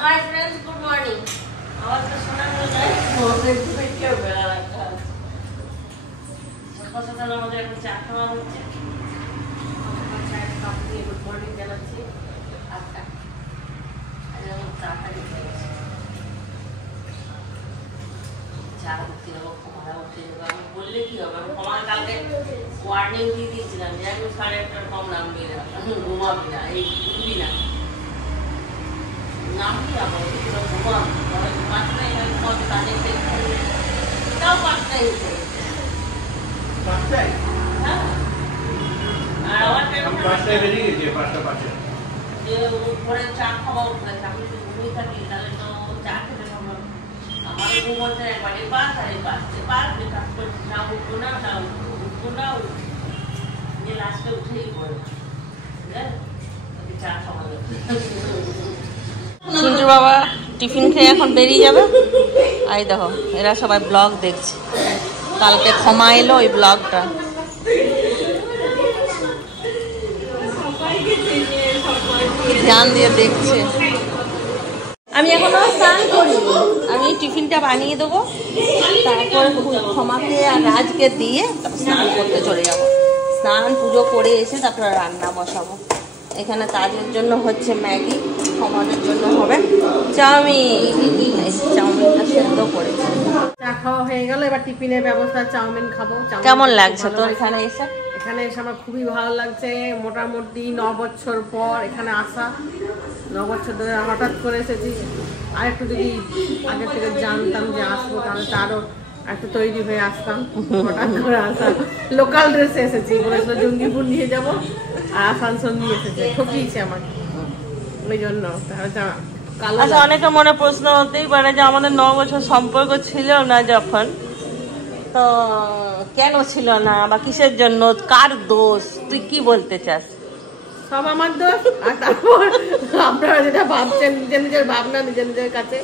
Hi friends, good morning. आवाज तो सुना नहीं है। मोटे पे क्या बेला रखा है। सबसे पहले मुझे एक चाय खाना होता है। चाय काफी गुड मॉर्निंग देना चाहिए। आपका। अरे वो चाय का चाहिए। चाय होती है वो हमारा होती है। हम बोलने की होगा। हमारे कल के वार्निंग दी थी जिला। मैं भी सारे एक्टर कम नाम भी ना। घुमा भी ना। एक भी ना। नाम क्या बोलते हैं घुमा और बात नहीं है कौन ताने से क्या बात नहीं है बात है हां आवाज हम बात नहीं है ये बात ये थोड़े चा खाओ ताकि घूमी का निकाले तो चा के हम हमारे घूम होते हैं बड़े पास में का तो ना उठना ये लास्ट में उठे ही बोल है अभी चा खाओ सुंदर बाबा टिफिन খেয়ে এখন বেরিয়ে যাবে আই দেখো এরা সবাই ব্লগ দেখছে কালকে ক্ষমা এলো ওই ব্লগটা ধ্যান দিয়ে দেখছে আমি এখনো স্নান করিনি আমি টিফিনটা বানিয়ে দেবো তারপর ক্ষমাকে আর রাজকে দিয়ে স্নান করতে চলে যাব স্নান পুজো করে এসে তারপর রান্না বসাবো এখানে কাজের জন্য হচ্ছে ম্যাগি ক্ষমাদের জন্য হবে চাউমিন চাউমিনটা সেদ্ধ করেছি চা খাওয়া হয়ে গেল এবার টিফিনের ব্যবস্থা চাউমিন খাবো কেমন লাগছে তোর এখানে এসে আমার খুবই ভালো লাগছে মোটামুটি 9 বছর পর এখানে আসা 9 বছর ধরে হঠাৎ করে এসেছি আর একটু যদি আগে থেকে জানতাম যে আসবো তাহলে তারও একটু তৈরি হয়ে আসতাম হঠাৎ করে আসা লোকাল ড্রেসে এসেছি বলেছিল জঙ্গিপুর নিয়ে যাবো আর আসানসোল নিয়ে এসেছে ঠকিয়েছে আমাকে ওই জন্য আচ্ছা অনেকে মনে প্রশ্ন হতেই পারে যে আমাদের 9 বছর সম্পর্ক ছিল না যখন তো কেন ছিল না বা কিসের জন্য কার দোষ তুই কি বলতে চাস সব আমার দোষ আর তারপর আপনারা যেটা ভাবছেন নিজের ভাবনা নিজের কাছে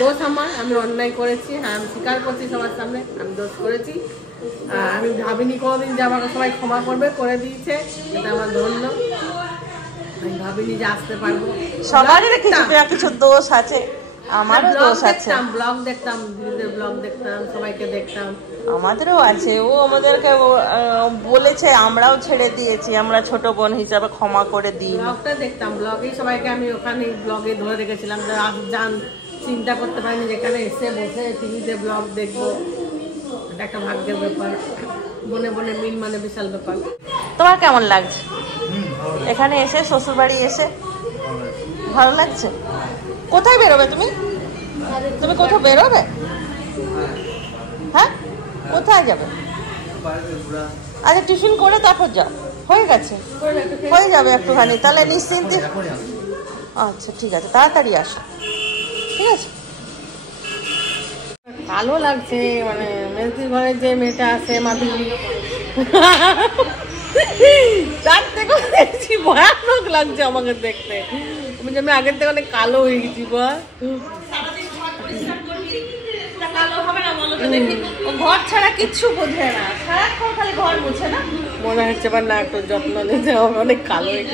দোষ আমার আমি অন্যায় করেছি হ্যাঁ আমি স্বীকার করছি সবার সামনে আমি দোষ করেছি আমি ভাবিনি কোনোদিন যে আমাকে সবাই ক্ষমা করবে করে দিয়েছে এটা আমার ধন্য আমি ভাবিনি যে আসতে পারবো সবারই কিছু দোষ আছে আমারও দোষ আছে ব্লগ দেখতাম দিদিদের ব্লগ দেখতাম সবাইকে দেখতাম আমাদেরও আছে ও আমাদেরকে বলেছে আমরাও ছেড়ে দিয়েছি আমরা ছোট বোন হিসাবে ক্ষমা করে দিই ব্লগটা দেখতাম ব্লগেই সবাইকে আমি ওখানে ব্লগে ধরে রেখেছিলাম যান চিন্তা করতে পারিনি যেখানে এসে বসে টিভিতে ব্লগ দেখবো এটা একটা ভাগ্যের ব্যাপার বনে বনে মিল মানে বিশাল ব্যাপার তোমার কেমন লাগছে এখানে এসে শ্বশুর বাড়ি এসে ভালো লাগছে কোথায় বেরোবে তুমি কোথাও বেরোবে হ্যাঁ কোথায় যাবে আচ্ছা টিফিন করে তারপর যাও হয়ে গেছে হয়ে যাবে একটুখানি তাহলে নিশ্চিন্তে আচ্ছা ঠিক আছে তাড়াতাড়ি আসো ঠিক আছে ভালো লাগছে মানে মেয়েদের ঘরে যে মেয়েটা আছে মাধুরী তার থেকে দেখছি ভয়ানক লাগছে আমাকে দেখতে আমি আগের থেকে অনেক কালো হয়ে গেছি ঘর ছাড়া কিচ্ছু বোঝে না সারাক্ষণ খালি ঘর মুছে না মনে হচ্ছে না একটু যত্ন নিতে হবে অনেক কালো হয়ে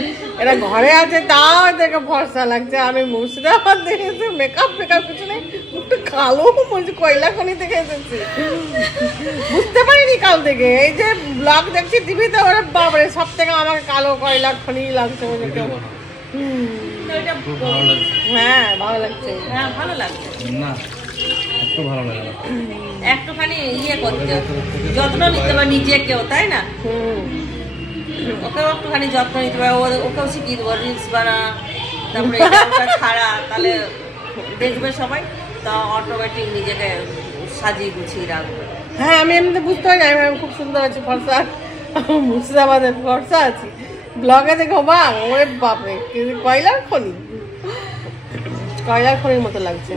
এরা ঘরে আছে তাও দেখে ভরসা লাগছে আমি মুর্শিদাবাদ দেখেছি মেকআপ কিছু নেই একটু কালো বলছি কয়লা খনি থেকে এসেছি বুঝতে পারিনি কাল থেকে এই যে ব্লগ দেখছি টিভিতে ওরা বাবারে সব থেকে আমাকে কালো কয়লা খনি লাগছে কেমন হ্যাঁ ভালো লাগছে হ্যাঁ ভালো লাগছে না একটু ভালো লাগে একটুখানি ইয়ে করতে যত্ন নিতে হবে নিজেকেও তাই না ওকেও একটুখানি যত্ন নিতে হবে ওকেও শিখিয়ে দেবো রিলস বানা তারপরে ছাড়া তাহলে দেখবে সবাই তা অটোমেটিক নিজেকে সাজিয়ে গুছিয়ে রাখবে হ্যাঁ আমি এমনিতে বুঝতে পারি আমি খুব সুন্দর আছি ফর্সা মুর্শিদাবাদের ফর্সা আছি ব্লগে দেখো বা ওরে বাপরে কয়লার খনির মতো লাগছে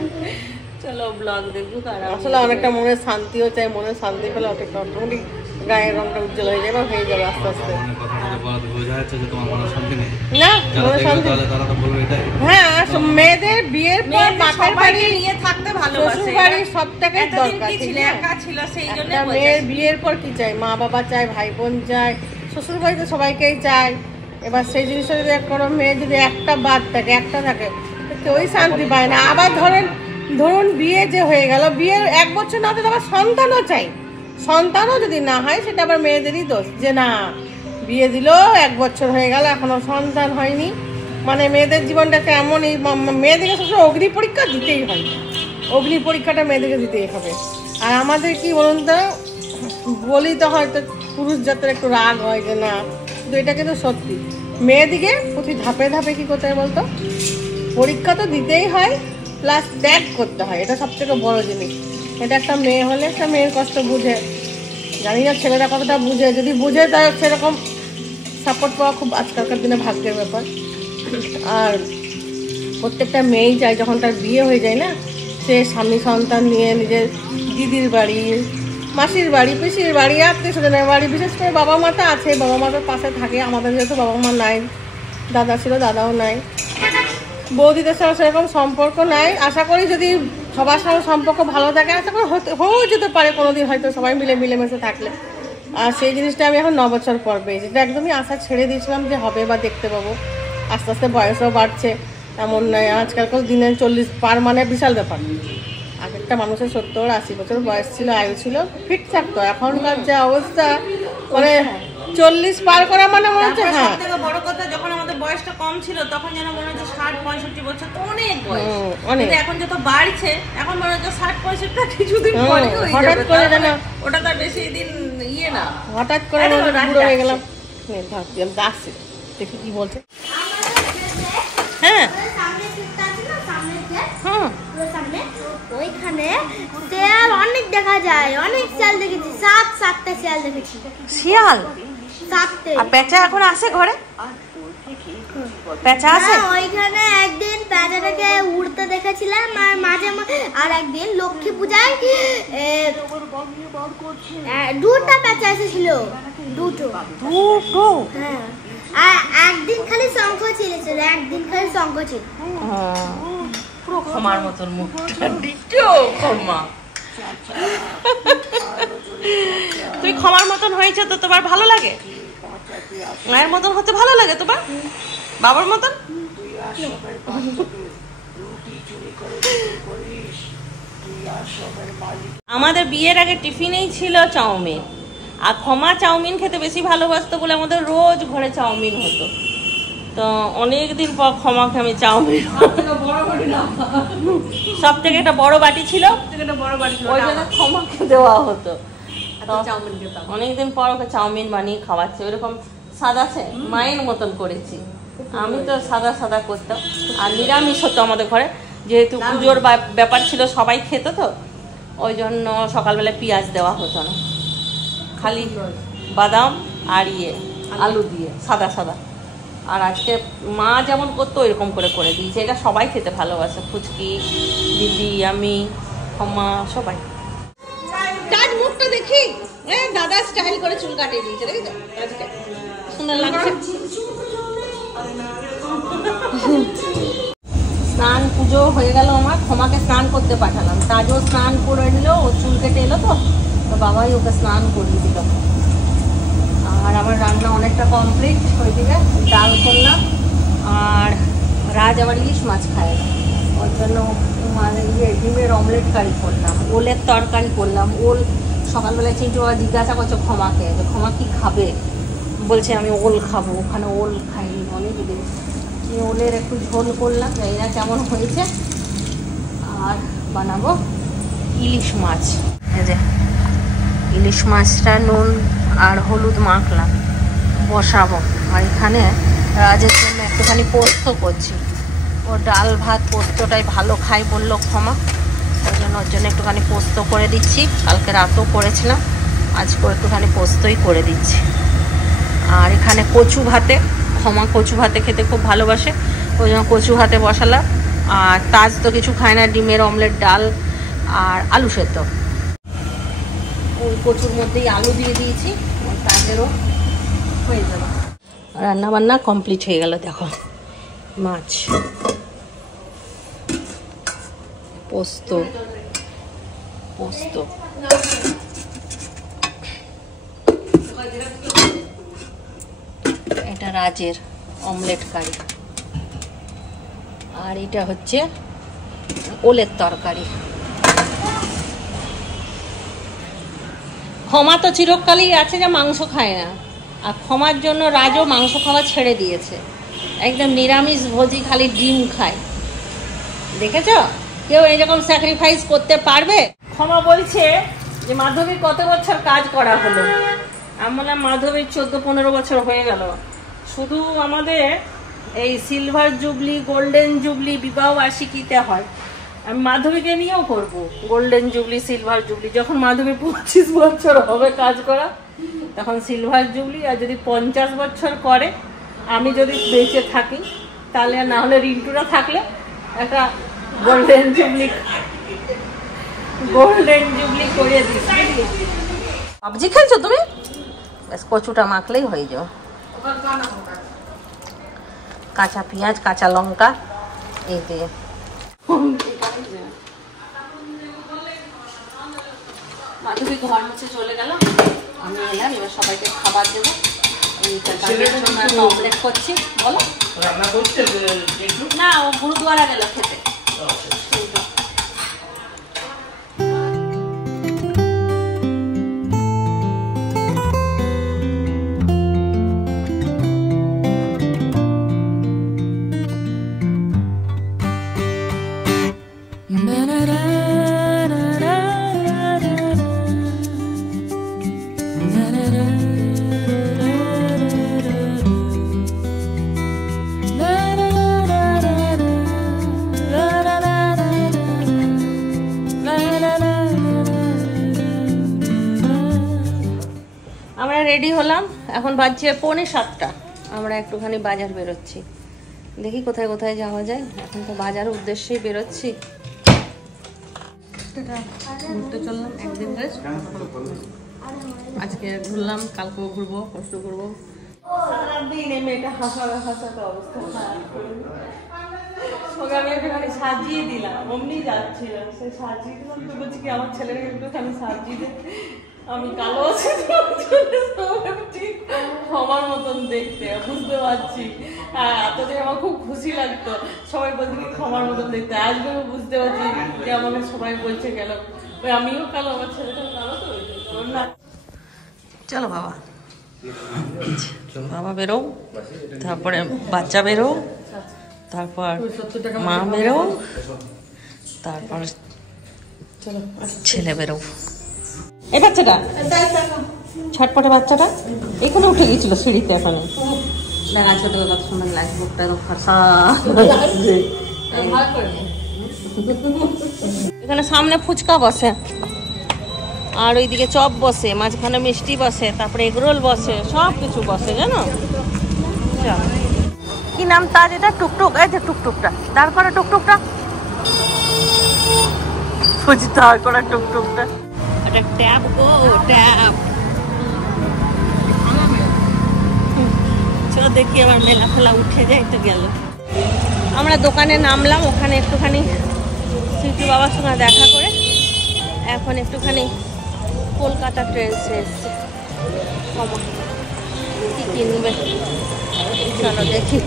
চলো ব্লগ দেখবো আসলে অনেকটা মনে শান্তিও চাই মনে শান্তি পেলে অটোমেটিক গায়ের রংটা উজ্জ্বল হয়ে যাবে আস্তে আস্তে না মনে শান্তি হ্যাঁ মেয়েদের বিয়ের পর বাপের বাড়ি নিয়ে থাকতে ভালোবাসে শ্বশুর বাড়ি সবটাকে দরকার মেয়ের বিয়ের পর কি চাই মা বাবা চায় ভাই বোন চায় শ্বশুর বাড়িতে সবাইকেই চায় এবার সেই জিনিসটা যদি কোনো মেয়ে যদি একটা বাদ থাকে একটা থাকে শান্তি, ওই শান্তি পায় না। আবার ধরুন বিয়ে যে হয়ে গেল, বিয়ের 1 বছর না হতে আবার সন্তানও চাই, সন্তানও যদি না হয় সেটা আবার মেয়েদেরই দোষ, যে না বিয়ে দিল 1 বছর হয়ে গেল এখনো সন্তান হয়নি। মানে মেয়েদের জীবনটাকে এমন, এই মেয়েদেরকে সবসময় অগ্নি পরীক্ষা দিতেই হয়, অগ্নি পরীক্ষাটা মেয়েদেরকে দিতেই হবে। আর আমাদের কি বলুন তো, বলি তো হয়তো পুরুষ জাতের একটু রাগ হয় যে না, কিন্তু এটা কিন্তু সত্যি, মেয়েদিকে প্রতি ধাপে ধাপে কি করতে হয় বলতো, পরীক্ষা তো দিতেই হয়, প্লাস ত্যাগ করতে হয়, এটা সব থেকে বড় জিনিস। এটা একটা মেয়ে হলে একটা মেয়ের কষ্ট বুঝে, জানি না ছেলেরা কতটা বুঝে, যদি বুঝে তার সেরকম সাপোর্ট পাওয়া খুব আজকালকার দিনে ভাগ্যের ব্যাপার। আর প্রত্যেকটা মেয়েই চায় যখন তার বিয়ে হয়ে যায় না, সে স্বামী সন্তান নিয়ে নিজের দিদির বাড়ি, মাসির বাড়ি, পিসির বাড়ি, আত্মীয় স্বজনের বাড়ি, বিশেষ করে বাবা মা তো আছে, বাবা মা তো পাশে থাকে। আমাদের যেহেতু বাবা মা নাই, দাদা ছিল দাদাও নাই, বৌদিদের সাথে সেরকম সম্পর্ক নাই। আশা করি যদি সবার সঙ্গে সম্পর্ক ভালো থাকে, আশা করি হয়েও যেতে পারে কোনোদিন হয়তো সবাই মিলেমিশে থাকলে। আর সেই জিনিসটা আমি এখন 9 বছর পর পেয়েছি, যেটা একদমই আশা ছেড়ে দিয়েছিলাম যে হবে বা দেখতে পাবো। আস্তে আস্তে বয়সও বাড়ছে, এমন নয় আজকালকার দিনে 40 পার মানে বিশাল ব্যাপার। আগেরটা মানুষের 70-80 বছর বয়স ছিল, আয়ু ছিল, ফিট থাকতো। এখনকার যে অবস্থা, মানে 40 পার করা মানে মনে হচ্ছে, হ্যাঁ বড় কথা, যখন আমাদের বয়সটা কম ছিল তখন যেন মনে হচ্ছে 60-65 বছর তো অনেক বয়স, কিন্তু এখন যত বাড়ছে এখন মনে হচ্ছে 60-65টা কিছুদিন পরে হঠাৎ করে যেন, ওটা তো বেশি দিন ইয়ে না, হঠাৎ করে বুড়ো হয়ে গেলাম। আসছি দেখি কি বলছে। হ্যাঁ ওইখানে শিয়াল অনেক দেখা যায়, অনেক শিয়াল দেখেছি, 7-8টা শিয়াল দেখেছি। শিয়াল 7টে। আর পেঁচা এখন আসে ঘরে? পেঁচা আসে? ওইখানে একদিন পেঁচাটাকে উড়তে দেখেছিলাম, আর মাঝে আর একদিন লক্ষ্মী পূজায় 2টা পেঁচা এসেছিল, 2টো। হ্যাঁ, আর একদিন খালি শঙ্খ ছিল, একদিন খালি শঙ্খ ছিল। পুরো ক্ষমার মতন মুখটা, ডিটো ক্ষমা। তুই ক্ষমার মতন হয়েছে তো তোমার ভালো লাগে? মায়ের মতন হতে ভালো লাগে তোমার? বাবার মতন? আমাদের বিয়ের আগে টিফিনেই ছিল চাউমিন, আর ক্ষমা চাউমিন খেতে বেশি ভালোবাসতো বলে আমাদের রোজ ঘরে চাউমিন হতো। তো অনেকদিন পর ক্ষমাকে আমি চাউমিন, সব থেকে একটা বড় বাটি ছিল, ওই জন্য ক্ষমাকে দেওয়া হতো। অনেকদিন পর ওকে চাউমিন বানিয়ে খাওয়াচ্ছে, ওইরকম সাদা মায়ের মতন করেছি। আমি তো সাদা সাদা করতাম, আর নিরামিষ হতো আমাদের ঘরে, যেহেতু পুজোর ব্যাপার ছিল, সবাই খেত, তো ওই জন্য সকালবেলা পেঁয়াজ দেওয়া হতো না, খালি বাদাম আর আলু দিয়ে সাদা সাদা। আর আজকে মা যেমন করতো ওইরকম করে দিয়েছে। এটা সবাই খেতে ভালোবাসে, ফুচকি, দিদি, আমি, ক্ষমা, সবাই। তার মুখটা দেখি, দাদা স্টাইল করে চুল কাটিয়ে দিয়েছে, দেখি তো সুন্দর লাগছে। স্নান পুজো হয়ে গেল আমার, ক্ষমাকে স্নান করতে পাঠালাম, তাজও স্নান করে নিল, ও চুল কেটে এলো, তো বাবাই ওকে স্নান করিয়ে দিল। আর আমার রান্না অনেকটা কমপ্লিট, ওইদিকে ডাল করলাম, আর রাজ আবার ইলিশ মাছ খায়, ওর জন্য মানে ডিমের অমলেট কারি করলাম, ওলের তরকারি করলাম। ওল সকালবেলা চিন্টু বাবা জিজ্ঞাসা করছে ক্ষমাকে, যে ক্ষমা কি খাবে, বলছে আমি ওল খাবো, ওখানে ওল খাইনি অনেকদিন। ওলের একটু ঝোল করলাম, জানি না কেমন হয়েছে। আর বানাবো ইলিশ মাছ, এই যে ইলিশ মাছটা নুন আর হলুদ মাখলাম, বসাবো। আর এখানে রাজের জন্য একটুখানি পোস্ত করছি, ও ডাল ভাত পোস্তটাই ভালো খাই বললো ক্ষমা, ওই জন্য ওর জন্য একটুখানি পোস্ত করে দিচ্ছি। কালকে রাতেও করেছিলাম, আজকেও একটুখানি পোস্তই করে দিচ্ছি। আর এখানে কচু ভাতে, ক্ষমা কচু ভাতে খেতে খুব ভালোবাসে, ওই জন্য কচু ভাতে বসালাম। আর তাজ তো কিছু খায় না, ডিমের অমলেট, ডাল আর আলু সেদ্ধ। ওই কচুর মধ্যেই আলু দিয়ে দিয়েছি, তাজেরও হয়ে যাবে। রান্না বান্না কমপ্লিট হয়ে গেল, দেখো মাছ, পোস্ত, এটা রাজের অমলেট কারি, আর এটা হচ্ছে ওলের তরকারি। ক্ষমা তো চিরকালই আছে যে মাংস খায় না, আর ক্ষমার জন্য রাজও মাংস খাওয়া ছেড়ে দিয়েছে, একদম নিরামিষ ভোজি, খালি ডিম খায়। দেখেছ, কেউ এরকম স্যাক্রিফাইস করতে পারবে? ক্ষমা বলছে যে মাধবীর কত বছর কাজ করা হলো। আমি বললাম মাধবীর 14-15 বছর হয়ে গেল। শুধু আমাদের এই সিলভার জুবলি, গোল্ডেন জুবলি বিবাহ বার্ষিকীতে হয়। আমি মাধবীকে নিয়েও করব গোল্ডেন জুবলি, সিলভার জুবলি। যখন মাধবীর 25 বছর হবে কাজ করা, তখন সিলভার জুবলি। আর যদি 50 বছর করে, আমি যদি বেঁচে থাকি, তাহলে, না হলে রিন্টুরা থাকলে একটা গোল্ডেন জুবলি করে দিস। সবজি খেয়েছো তুমি? ব্যাস কচুটা মাখলেই হয়ে যাবে। কাঁচা পেঁয়াজ, কাঁচা লঙ্কা এই দিয়ে। মাধবী ঘর মুছে চলে গেল, আমি এলাম। এবার সবাইকে খাবার দেবো। অমলেট করছি। বলো। না, ও গুরুদুয়ারা গেল খেতে। আমরা রেডি হলাম, এখন বাজছে 6:45। আমরা একটুখানি বাজার বেরোচ্ছি, দেখি কোথায় কোথায় যাওয়া যায়। এখন তো বাজারের উদ্দেশ্যেই বেরোচ্ছি। ঘুরতে চললাম একদিন ধরে, আজকে ঘুরলাম, কালকেও ঘুরবো, পরশু ঘুরবো। সারাদিন এই মেয়েটা হাসাতে হাসাতে অবস্থা খারাপ করে। ওকে আমি একটুখানি সাজিয়ে দিলাম, অমনি যাচ্ছিল, সে সাজিয়ে দিলাম। তুই বলছি কি আমার ছেলেকে একটুখানি সাজিয়ে দে, আমি কালো আছি, ঠিক সবার মতন দেখতে, বুঝতে পারছি। এতদিন আমার খুব খুশি লাগতো, সবাই বলছে কি ক্ষমার মতন দেখতে। আজকে আমি বুঝতে পারছি যে আমাকে সবাই বলছে গেল, ওই আমিও কালো, আমার ছেলেটাও কালো, তো না। চলো বাবা, বাবা বেরো, তারপরে বাচ্চা বেরো, তারপর মা বেরো, তারপর ছেলে বেরো। এই বাচ্চাটা ছটপটে বাচ্চাটা এখানে উঠে গেছিল সিঁড়িতে। এখনো দেখা ছোট কত সময় লাগবে, এখানে সামনে ফুচকা বসে, আর ওইদিকে চপ বসে, মাঝখানে মিষ্টি বসে, তারপরে এগরোল বসে, সব কিছু বসে জানো। কি নাম তার? এটা টুকটুক। এই যে টুকটুকটা দাঁড় করা, টুকটুকটা ফুচি দাঁড় করা, টুকটুকটা। এটা ট্যাব গো, ট্যাব। চলো দেখি আবার মেলা ফেলা উঠে যায় তো গেল। আমরা দোকানে নামলাম, ওখানে একটুখানি সিটু বাবার সঙ্গে দেখা করে এখন একটুখানি কলকাতা ট্রেন এসছে। কি কিনবে চলো দেখি।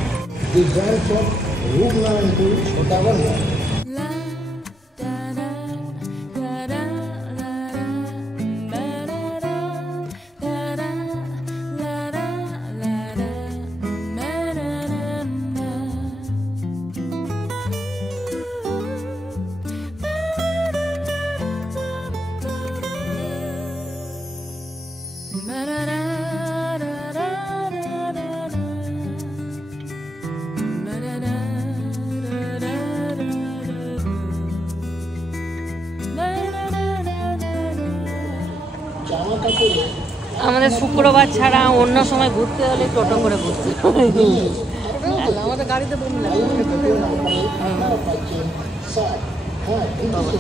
আমাদের শুক্রবার ছাড়া অন্য সময় ঘুরতে হলে টোটো করে ঘুরতে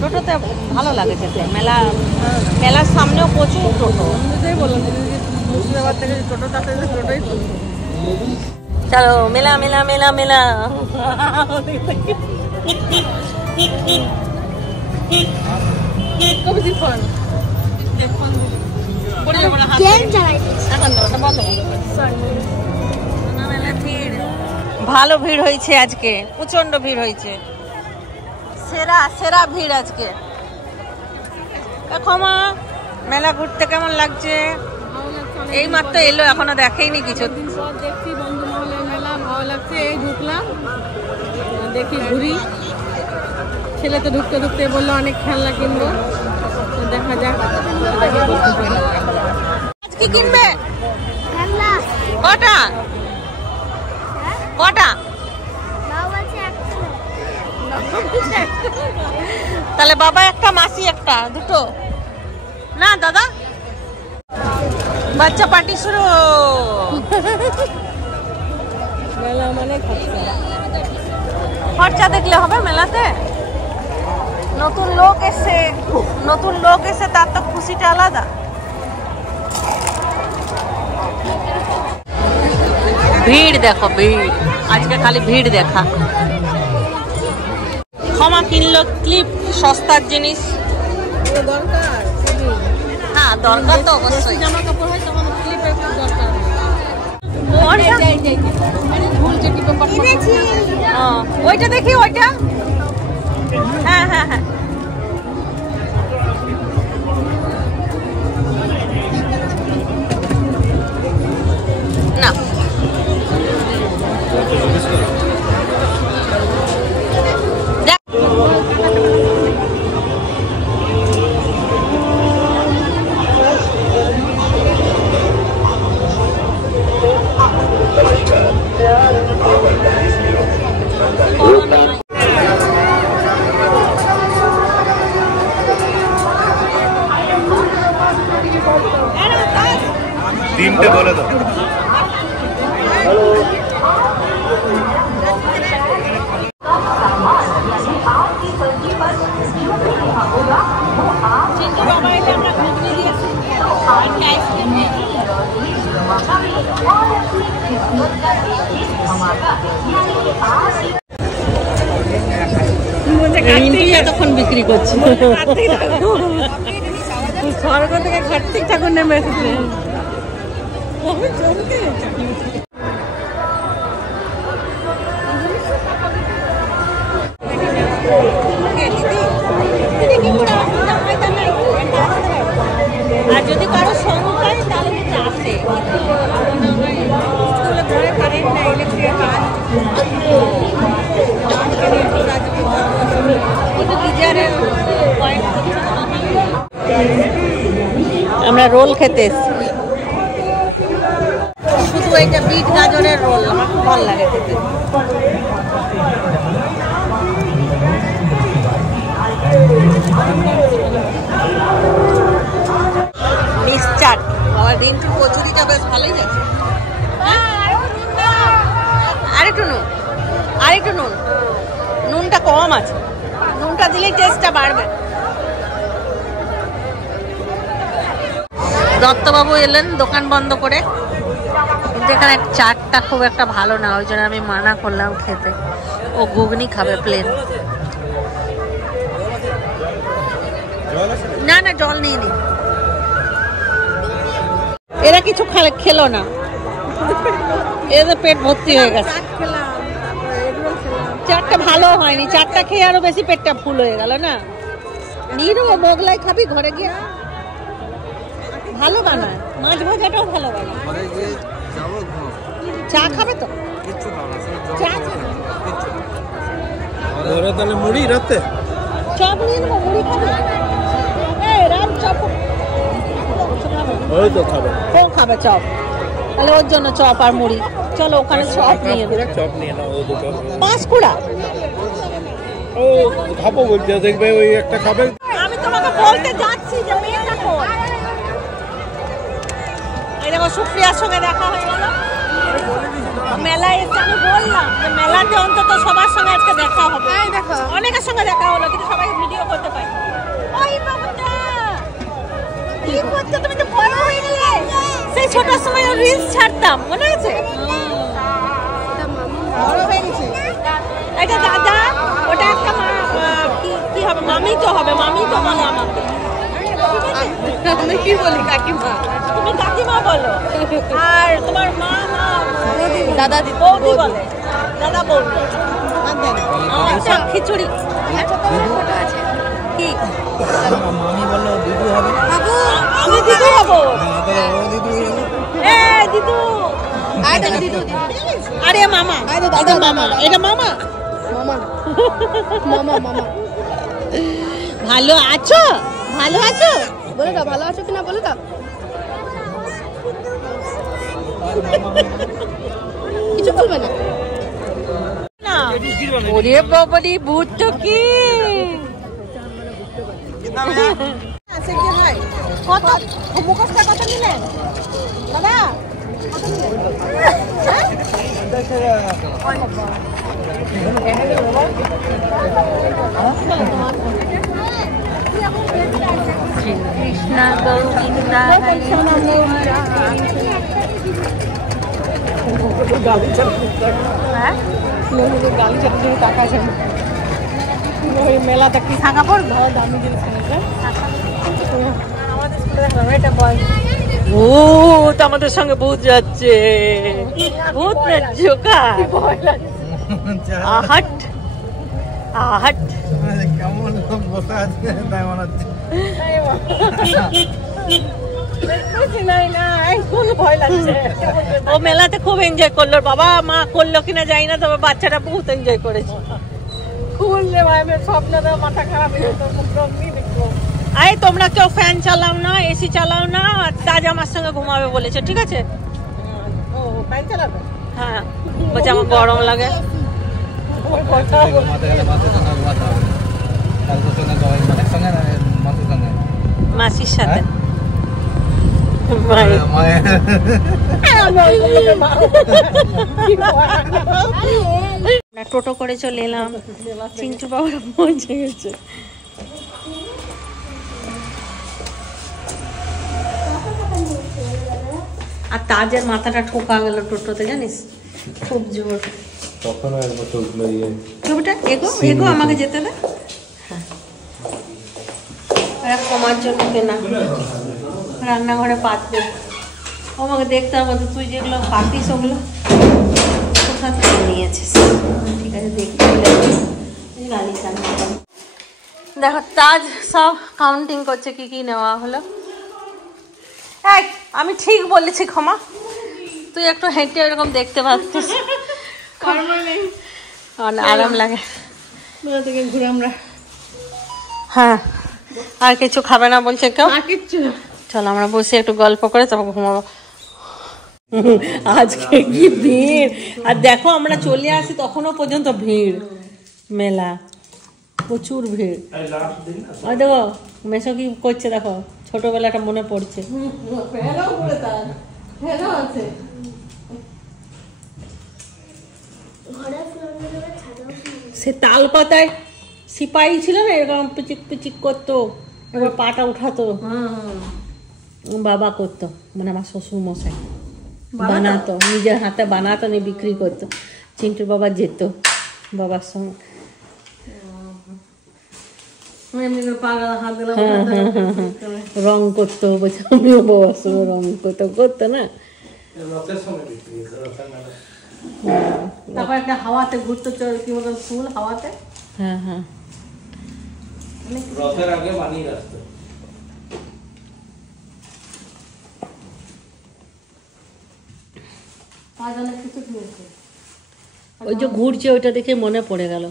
টোটোতে ভালো লাগে যেতে। মেলার সামনেও প্রচুর টোটো। মুর্শিদাবাদ থেকে টোটোতে আসে, টোটোই চলো মেলা মেলা মেলা মেলা। ভালো ভিড় হয়েছে আজকে, প্রচন্ড ভিড় হয়েছে, সেরা সেরা ভিড় আজকে। ক্ষমা, মেলা ঘুরতে কেমন লাগছে? এই মাত্র এলো, এখনো দেখেইনি কিছু। দেখছি বন্ধু মহলের মেলা, ভালো লাগছে। এই ঢুকলাম, দেখি ঘুরি। ছেলে তো ঢুকতে ঢুকতে বললো অনেক খেলনা কিনবো, দেখা যাক কি কিনবে। কটা কটা? তাহলে বাবা একটা, মাসি একটা, দুটো না দাদা? বাচ্চা পার্টি শুরু। মেলা মানে খরচা দেখলে হবে মেলাতে। নতুন লোক এসে, নতুন লোক এসে তার তো খুশিটা আলাদা। ভিড় দেখো, ভিড় আজকে খালি ভিড় দেখা। ক্ষমা কিনলো ক্লিপ, সস্তার জিনিস। দরকার, হ্যাঁ দরকার তো অবশ্যই। জামা কাপড় হয় তখন ক্লিপের দরকার। ওইটা দেখি, ওইটা হ্যাঁ হ্যাঁ হ্যাঁ। না তিনটে বলে দাও। এতক্ষণ বিক্রি করছি। স্বর্গ থেকে কার্তিক ঠাকুর নেমে এসেছে। আর যদি কারো সঙ্গ হয় তাহলে কিন্তু আসে। ঘরে কারেন্ট নেই, ইলেকট্রিক কাজ। আমরা রোল খেতে এসেছি, শুধু এইটা বিট গাজরের রোল, আমার খুব ভালো লাগে খেতে। মিক্সচার বাবা, রিন্টু কচুরিটা বেশ ভালোই যাচ্ছে। আরেকটু নুন, আরেকটু নুন, নুনটা কম আছে, নুনটা দিলেই টেস্টটা বাড়বে। দত্তবাবু এলেন দোকান বন্ধ করে, যেখানে চাটটা খুব একটা ভালো না, ওই জন্য আমি মানা করলাম খেতে। ও ঘুগনি খাবে প্লেন। না না জল নিয়ে নি। এরা কিছু খেলো না, এদের পেট ভর্তি হয়ে গেছে। চাটটা ভালো হয়নি, চাটটা খেয়ে আরো বেশি পেটটা ফুল হয়ে গেল না। নিয়ে নেবো, মোগলাই খাবি ঘরে গিয়ে, ভালো বানায়, মাছ ভাজাটাও ভালো বানায়। চা খাবে তো? চা তাহলে মুড়ি রাতে চপ নিয়ে নেবো, মুড়ি খাবে? রাত চপ ওই তো খাবে, ও খাবে চপ, তাহলে ওর জন্য চপ আর মুড়ি। চলো ওখানে চপ নিয়ে নেবো। চপ নিয়ে নাও, ওই দুটো 5 কুড়া। ও খাবো বলছে, দেখবে ওই একটা খাবে। আমি তোমাকে বলতে যাচ্ছি যে মেয়েটা কই। এই দেখো সুপ্রিয়ার সঙ্গে দেখা হয়ে গেল মেলায় এসে। আমি বললাম যে মেলাতে অন্তত সবার সঙ্গে আজকে দেখা হবে। অনেকের সঙ্গে দেখা হলো, কিন্তু সবাই ভিডিও করতে পারি। ওই বাবুটা কি করছো তুমি? তো বড় হয়ে গেলে। সেই ছোট সময় রিলস ছাড়তাম, মনে আছে? বড় হয়ে গেছে। এটা দাদা, ওটা একটা কি হবে? মামি তো হবে, মামি তো বলে আমাকে। আমি কি বলি কাকিমা? তুমি কাকিমা বলো, আর তোমার মা দাদা বৌদি বলে। দাদা বলবে সব খিচুড়ি কি মামি বললো দিদু হবে। আমি দিদু হবো। দিদু আরে মামা দাদা মামা এটা মামা মামা মামা মামা ভালো আছো বলে দাও ভালো আছো কিনা বলে দাও কিছু বলবে না ওরে বাবারি ভুট্টো কি কত মুখোশটা কত নিলেন দাদা কৃষ্ণা গোবিন্দা মেলাতে কি থাকা পড়বে দামি জিনিস ভূত আমাদের সঙ্গে ভূত যাচ্ছে ভূত না জোকা আহাট আহাট কেমন বসে আছে তাই মনে হচ্ছে। ও মেলাতে খুব এনজয় করলো বাবা মা করলো কিনা জানি না তবে বাচ্চাটা বহুত এনজয় করেছে খুললে স্বপ্ন মাথা খারাপ হয়ে যেত আরে তোমরা কেউ ফ্যান চালাও না এসি চালাও না আর তাজ আমার সঙ্গে ঘুমাবে বলেছে ঠিক আছে ফ্যান চালাবে হ্যাঁ বলছে আমার গরম লাগে মাসির সাথে টোটো করে চলে এলাম চিন্টু বাবা পৌঁছে গেছে আর তাজের মাথাটা ঠোকা গেল টোটোতে জানিস খুব জোর ছবিটা এগো আমাকে যেতে দে হ্যাঁ কমার জন্য কেনা রান্নাঘরে পাতবে আমাকে দেখতে হবে তুই যেগুলো পাতিস ওগুলো কোথা থেকে নিয়েছিস ঠিক আছে দেখতে দেখো তাজ সব কাউন্টিং করছে কি কি নেওয়া হলো এই আমি ঠিক বলেছি ক্ষমা তুই একটু হেঁটে এরকম দেখতে পাচ্ছিস আরাম লাগে থেকে ঘুরে আমরা হ্যাঁ আর কিছু খাবে না বলছে কেউ কিচ্ছু চলো আমরা বসে একটু গল্প করে তারপর ঘুমাবো আজকে কি ভিড় আর দেখো আমরা চলে আসি তখনও পর্যন্ত ভিড় মেলা প্রচুর ভিড় ওই দেখো মেসো কি করছে দেখো ছোটবেলাটা মনে পড়ছে সে তাল পাতায় সিপাহি ছিল না এরকম পিচিক পিচিক করতো এবার পাটা উঠাতো বাবা করতো মানে আমার শ্বশুর মশাই বানাতো নিজের হাতে বানাতো নিয়ে বিক্রি করতো চিন্টুর বাবা যেত বাবার সঙ্গে রং করতো বলছে আমিও বাবার সঙ্গে রং করতো না তারপর একটা হাওয়াতে ঘুরতো কি বলতো ফুল হাওয়াতে হ্যাঁ হ্যাঁ রথের আগে বানিয়ে রাখতো ওই যে ঘুরছে ওইটা দেখে মনে পড়ে গেল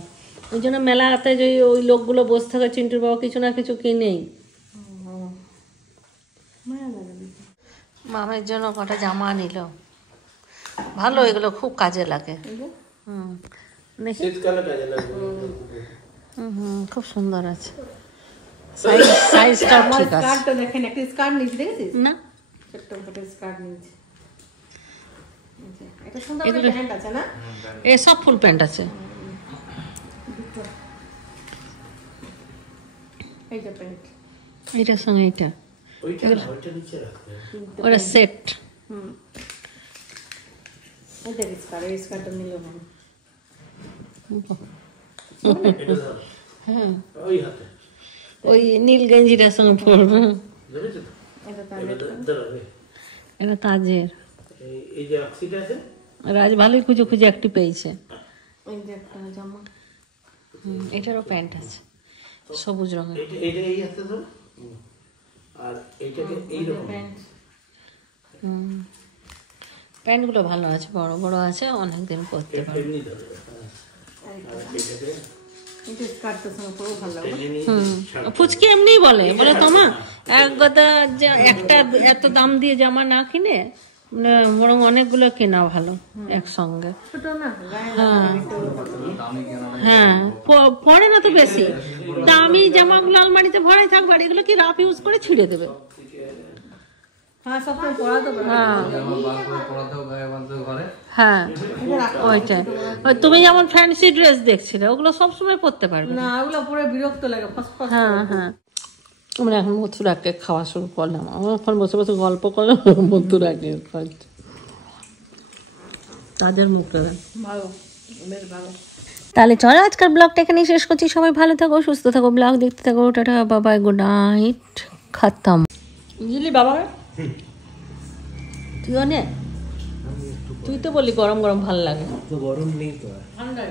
ওই জন্য মেলাতে যে ওই লোকগুলো বসে থাকে চিন্টুর বাবা কিছু না কিছু কিনেই মামের জন্য কটা জামা নিল ভালো এগুলো খুব কাজে লাগে খুব সুন্দর আছে সাইজটা ঠিক আছে স্কার্টটা দেখেন একটা স্কার্ট নিয়েছি দেখেছিস না ছোট্ট একটা স্কার্ট নিয়েছি এটা সুন্দর প্যান্ট আছে না এ সব ফুল প্যান্ট আছে এই যে প্যান্ট এটার সঙ্গে এটা ওইটা নিচে রাখতে ওটা সেট এটা স্কার্টটা নিল না হ্যাঁ ওই হাতে ওই নীল গেঞ্জিটার সঙ্গে পরবে দেখেছো তো এটা তাজের এই যে অক্সিটা আছে রাজ ভালোই খুঁজে খুঁজে একটি পেয়েছে এই যে একটা জামা, এটারও প্যান্ট আছে সবুজ রঙের। এইটা এই আছে তো, আর এইটাকে এইরকম প্যান্ট। প্যান্টগুলো ভালো আছে, বড় বড় আছে, অনেকদিন পরতে পারবে। এমনি ধরে, আর এইটাকে এটা স্কার্টের সঙ্গে পরেও ভালো লাগবে। টেনে নিয়ে ফুচকি এমনি বলে তোমা এক কথা একটা এত দাম দিয়ে জামা না কিনে মানে বরং অনেকগুলো কেনা ভালো একসঙ্গে। ছোট না গায়ে হ্যাঁ পরে না তো বেশি দামি জামাগুলো আলমারিতে ভরাই থাকবে, আর এগুলো কি রাফ ইউজ করে ছিঁড়ে দেবে। হ্যাঁ সবসময় পরাতে পারে। হ্যাঁ ওইটাই। তুমি যেমন ফ্যান্সি ড্রেস দেখছিলে ওগুলো সবসময় পরতে পারবে। না ওগুলো পরে বিরক্ত লাগে, ফসফস। হ্যাঁ হ্যাঁ। আমরা এখন মথুরাকে খাওয়া শুরু করলাম, আমরা এখন বসে বসে গল্প করলাম মথুরাকে খাচ্ছি। তাদের মুখটা ভালো, বেশ ভালো। তাহলে চলো আজকের ব্লগটা এখানেই শেষ করছি। সবাই ভালো থাকো, সুস্থ থাকো, ব্লগ দেখতে থাকো। টাটা বাবাই, গুড নাইট, খতম। বুঝলি বাবা, তুইও নে, তুই তো বললি গরম গরম ভালো লাগে। তো গরম নেই তো আর। ঠান্ডা